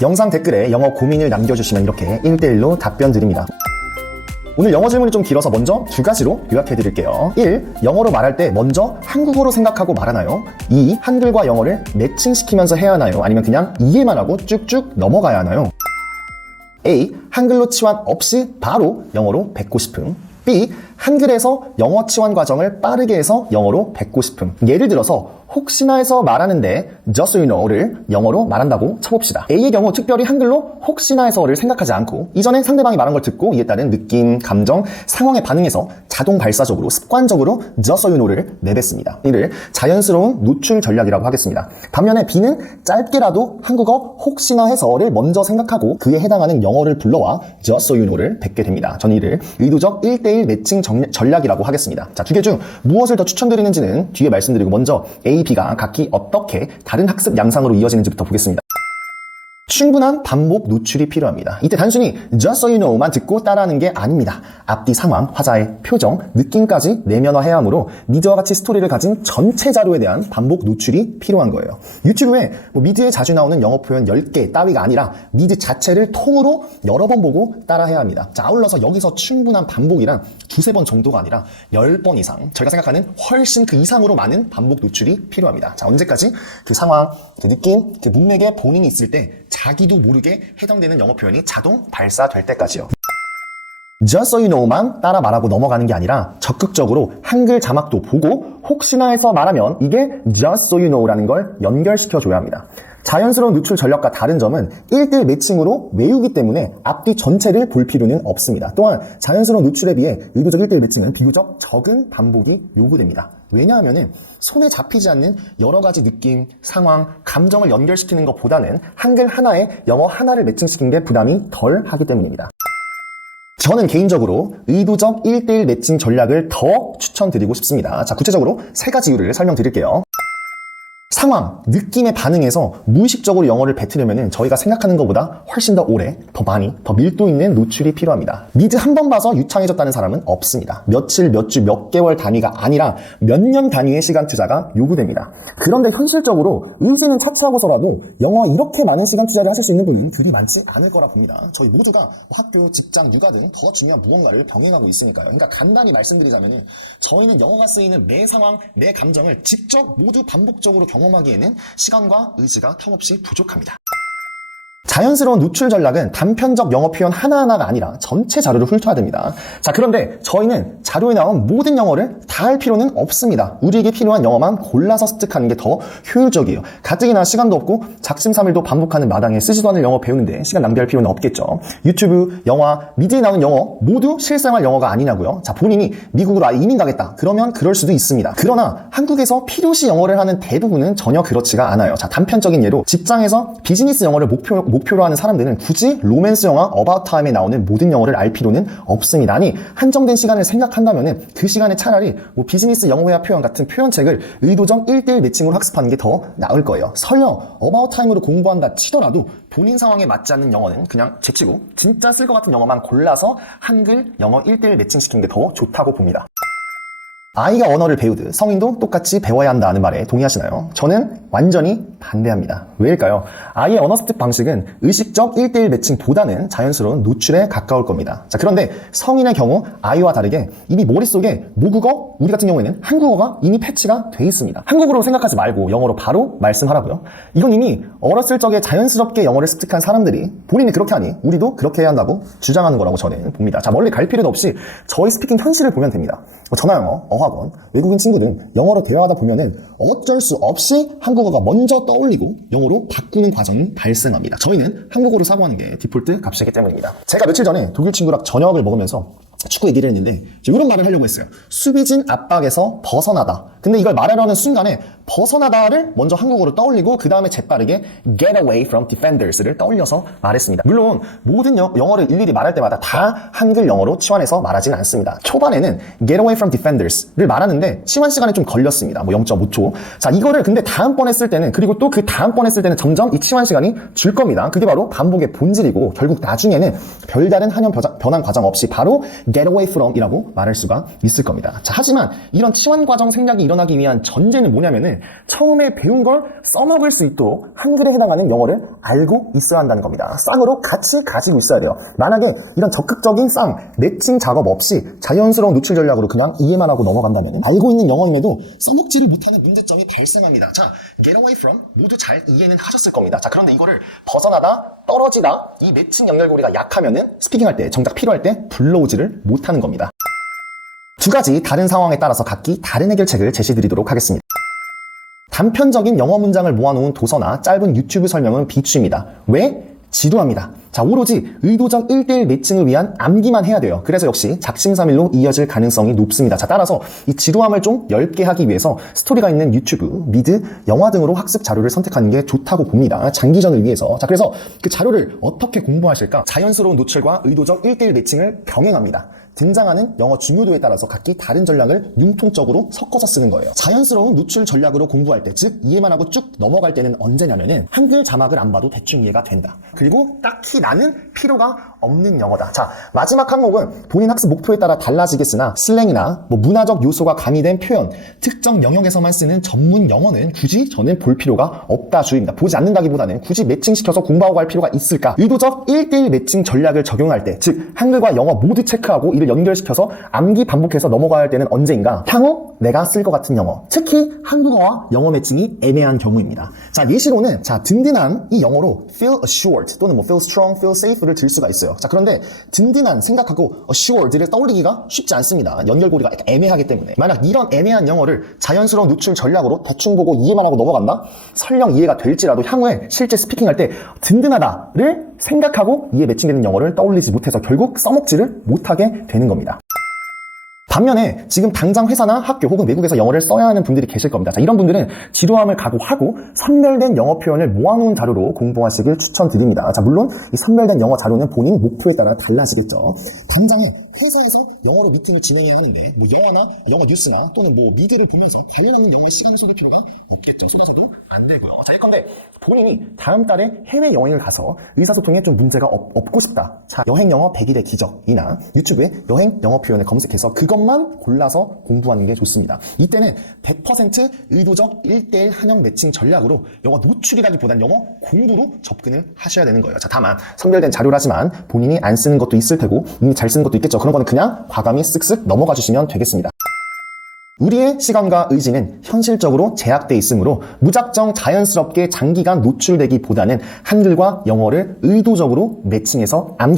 영상 댓글에 영어 고민을 남겨주시면 이렇게 1대1로 답변 드립니다. 오늘 영어 질문이 좀 길어서 먼저 두 가지로 요약해드릴게요. 1. 영어로 말할 때 먼저 한국어로 생각하고 말하나요? 2. 한글과 영어를 매칭시키면서 해야 하나요? 아니면 그냥 이해만 하고 쭉쭉 넘어가야 하나요? A. 한글로 치환 없이 바로 영어로 뱉고 싶음. B. 한글에서 영어 치환 과정을 빠르게 해서 영어로 뱉고 싶음. 예를 들어서 혹시나 해서 말하는데 just so you know를 영어로 말한다고 쳐봅시다. A의 경우 특별히 한글로 혹시나 해서를 생각하지 않고 이전에 상대방이 말한 걸 듣고 이에 따른 느낌, 감정, 상황에 반응해서 자동 발사적으로 습관적으로 just so you know를 내뱉습니다. 이를 자연스러운 노출 전략이라고 하겠습니다. 반면에 B는 짧게라도 한국어 혹시나 해서를 먼저 생각하고 그에 해당하는 영어를 불러와 just so you know를 뱉게 됩니다. 저는 이를 의도적 1대1 매칭 전략이라고 하겠습니다. 자, 두 개 중 무엇을 더 추천드리는지는 뒤에 말씀드리고 먼저 A, B가 각기 어떻게 다른 학습 양상으로 이어지는지부터 보겠습니다. 충분한 반복 노출이 필요합니다. 이때 단순히 just so you know만 듣고 따라하는 게 아닙니다. 앞뒤 상황, 화자의 표정, 느낌까지 내면화해야 하므로 미드와 같이 스토리를 가진 전체 자료에 대한 반복 노출이 필요한 거예요. 유튜브에 미드에 자주 나오는 영어 표현 10개 따위가 아니라 미드 자체를 통으로 여러 번 보고 따라해야 합니다. 자, 아울러서 여기서 충분한 반복이란 두세 번 정도가 아니라 10번 이상, 저희가 생각하는 훨씬 그 이상으로 많은 반복 노출이 필요합니다. 자, 언제까지? 그 상황, 그 느낌, 그 문맥에 본인이 있을 때 자기도 모르게 해당되는 영어 표현이 자동 발사될 때까지요. just so you know만 따라 말하고 넘어가는 게 아니라 적극적으로 한글 자막도 보고 혹시나 해서 말하면 이게 just so you know라는 걸 연결시켜줘야 합니다. 자연스러운 노출 전략과 다른 점은 1대1 매칭으로 외우기 때문에 앞뒤 전체를 볼 필요는 없습니다. 또한 자연스러운 노출에 비해 의도적 1대1 매칭은 비교적 적은 반복이 요구됩니다. 왜냐하면 손에 잡히지 않는 여러 가지 느낌, 상황, 감정을 연결시키는 것보다는 한글 하나에 영어 하나를 매칭시키는 게 부담이 덜 하기 때문입니다. 저는 개인적으로 의도적 1대1 매칭 전략을 더 추천드리고 싶습니다. 자, 구체적으로 세 가지 이유를 설명드릴게요. 상황, 느낌에 반응해서 무의식적으로 영어를 뱉으려면 저희가 생각하는 것보다 훨씬 더 오래, 더 많이, 더 밀도 있는 노출이 필요합니다. 미드 한 번 봐서 유창해졌다는 사람은 없습니다. 며칠, 몇 주, 몇 개월 단위가 아니라 몇 년 단위의 시간 투자가 요구됩니다. 그런데 현실적으로 의지는 차치하고서라도 영어 이렇게 많은 시간 투자를 하실 수 있는 분은 그리 많지 않을 거라 봅니다. 저희 모두가 학교, 직장, 육아 등 더 중요한 무언가를 병행하고 있으니까요. 그러니까 간단히 말씀드리자면 저희는 영어가 쓰이는 매 상황, 매 감정을 직접 모두 반복적으로 경험하기에는 시간과 의지가 턱없이 부족합니다. 자연스러운 노출 전략은 단편적 영어 표현 하나하나가 아니라 전체 자료를 훑어야 됩니다. 자, 그런데 저희는 자료에 나온 모든 영어를 다 할 필요는 없습니다. 우리에게 필요한 영어만 골라서 습득하는 게 더 효율적이에요. 가뜩이나 시간도 없고 작심삼일도 반복하는 마당에 쓰지도 않을 영어 배우는데 시간 낭비할 필요는 없겠죠. 유튜브, 영화, 미드에 나오는 영어 모두 실생활 영어가 아니냐고요. 자, 본인이 미국으로 이민 가겠다. 그러면 그럴 수도 있습니다. 그러나 한국에서 필요시 영어를 하는 대부분은 전혀 그렇지가 않아요. 자, 단편적인 예로 직장에서 비즈니스 영어를 목표로 하는 사람들은 굳이 로맨스 영화 About Time에 나오는 모든 영어를 알 필요는 없습니다. 아니, 한정된 시간을 생각한다면 그 시간에 차라리 비즈니스 영어회화 표현 같은 표현책을 의도적 1대1 매칭으로 학습하는 게 더 나을 거예요. 설령 About Time으로 공부한다 치더라도 본인 상황에 맞지 않는 영어는 그냥 제치고 진짜 쓸 것 같은 영어만 골라서 한글, 영어 1대1 매칭시키는 게 더 좋다고 봅니다. 아이가 언어를 배우듯 성인도 똑같이 배워야 한다는 말에 동의하시나요? 저는 완전히 반대합니다. 왜일까요? 아이의 언어 습득 방식은 의식적 1대1 매칭보다는 자연스러운 노출에 가까울 겁니다. 자, 그런데 성인의 경우 아이와 다르게 이미 머릿속에 모국어, 우리 같은 경우에는 한국어가 이미 패치가 돼 있습니다. 한국어로 생각하지 말고 영어로 바로 말씀하라고요. 이건 이미 어렸을 적에 자연스럽게 영어를 습득한 사람들이 본인이 그렇게 하니 우리도 그렇게 해야 한다고 주장하는 거라고 저는 봅니다. 자, 멀리 갈 필요도 없이 저희 스피킹 현실을 보면 됩니다. 전화영어, 어학원, 외국인 친구 등 영어로 대화하다 보면은 어쩔 수 없이 한국어가 먼저 떠올리고 영어로 바꾸는 과정이 발생합니다. 저희는 한국어로 사고하는 게 디폴트 값이기 때문입니다. 제가 며칠 전에 독일 친구랑 저녁을 먹으면서 축구 얘기를 했는데 이런 말을 하려고 했어요. 수비진 압박에서 벗어나다. 근데 이걸 말하려는 순간에 벗어나다를 먼저 한국어로 떠올리고 그 다음에 재빠르게 get away from defenders를 떠올려서 말했습니다. 물론 모든 영어를 일일이 말할 때마다 다 한글 영어로 치환해서 말하지는 않습니다. 초반에는 get away from defenders를 말하는데 치환 시간이 좀 걸렸습니다. 0.5초. 자, 이거를 근데 다음번에 쓸 때는 그리고 또 그 다음번에 쓸 때는 점점 이 치환 시간이 줄 겁니다. 그게 바로 반복의 본질이고 결국 나중에는 별다른 한형 변환 과정 없이 바로 get away from 이라고 말할 수가 있을 겁니다. 자, 하지만 이런 치환 과정 생략이 일어나기 위한 전제는 뭐냐면은 하려면은 처음에 배운 걸 써먹을 수 있도록 한글에 해당하는 영어를 알고 있어야 한다는 겁니다. 쌍으로 같이 가지고 있어야 돼요. 만약에 이런 적극적인 쌍, 매칭 작업 없이 자연스러운 노출 전략으로 그냥 이해만 하고 넘어간다면 알고 있는 영어임에도 써먹지를 못하는 문제점이 발생합니다. 자, get away from 모두 잘 이해는 하셨을 겁니다. 자, 그런데 이거를 벗어나다, 떨어지다, 이 매칭 연결고리가 약하면은 스피킹할 때, 정작 필요할 때 불러오지를 못하는 겁니다. 두 가지 다른 상황에 따라서 각기 다른 해결책을 제시드리도록 하겠습니다. 단편적인 영어 문장을 모아놓은 도서나 짧은 유튜브 설명은 비추입니다. 왜? 지루합니다. 자, 오로지 의도적 1대1 매칭을 위한 암기만 해야 돼요. 그래서 역시 작심삼일로 이어질 가능성이 높습니다. 자, 따라서 이 지루함을 좀 엷게 하기 위해서 스토리가 있는 유튜브, 미드, 영화 등으로 학습 자료를 선택하는 게 좋다고 봅니다. 장기전을 위해서. 자, 그래서 그 자료를 어떻게 공부하실까? 자연스러운 노출과 의도적 1대1 매칭을 병행합니다. 등장하는 영어 중요도에 따라서 각기 다른 전략을 융통적으로 섞어서 쓰는 거예요. 자연스러운 노출 전략으로 공부할 때, 즉 이해만 하고 쭉 넘어갈 때는 언제냐면은 한글 자막을 안 봐도 대충 이해가 된다. 그리고 딱히 나는 필요가 없는 영어다. 자, 마지막 항목은 본인 학습 목표에 따라 달라지겠으나 슬랭이나 문화적 요소가 가미된 표현, 특정 영역에서만 쓰는 전문 영어는 굳이 저는 볼 필요가 없다 주의입니다. 보지 않는다기보다는 굳이 매칭시켜서 공부하고 갈 필요가 있을까? 의도적 1대1 매칭 전략을 적용할 때, 즉 한글과 영어 모두 체크하고 이를 연결시켜서 암기 반복해서 넘어가야 할 때는 언제인가? 향후 내가 쓸 것 같은 영어, 특히 한국어와 영어 매칭이 애매한 경우입니다. 자, 예시로는 든든한 이 영어로 feel assured 또는 feel strong, feel safe를 들 수가 있어요. 자, 그런데 든든한 생각하고 assured를 떠올리기가 쉽지 않습니다. 연결고리가 약간 애매하기 때문에. 만약 이런 애매한 영어를 자연스러운 노출 전략으로 대충 보고 이해만 하고 넘어간다? 설령 이해가 될지라도 향후에 실제 스피킹할 때 든든하다를 생각하고 이해 매칭되는 영어를 떠올리지 못해서 결국 써먹지를 못하게 되는 겁니다. 반면에 지금 당장 회사나 학교 혹은 외국에서 영어를 써야 하는 분들이 계실 겁니다. 자, 이런 분들은 지루함을 각오하고 선별된 영어 표현을 모아놓은 자료로 공부하시길 추천드립니다. 자, 물론 이 선별된 영어 자료는 본인 목표에 따라 달라지겠죠. 당장에 회사에서 영어로 미팅을 진행해야 하는데 영화나 영어 뉴스나 또는 미드를 보면서 관련 없는 영어에 시간을 쏟을 필요가 없겠죠. 쏟아서도 안 되고요. 자, 예컨대 본인이 다음 달에 해외 여행을 가서 의사소통에 좀 문제가 없고 싶다. 자, 여행 영어 100일의 기적이나 유튜브에 여행 영어 표현을 검색해서 그것만 골라서 공부하는 게 좋습니다. 이때는 100% 의도적 1대1 한영 매칭 전략으로 영어 노출이라기보단 영어 공부로 접근을 하셔야 되는 거예요. 자, 다만 선별된 자료라지만 본인이 안 쓰는 것도 있을 테고 이미 잘 쓰는 것도 있겠죠. 그런 거는 그냥 과감히 쓱쓱 넘어가 주시면 되겠습니다. 우리의 시간과 의지는 현실적으로 제약돼 있으므로 무작정 자연스럽게 장기간 노출되기보다는 한글과 영어를 의도적으로 매칭해서 암기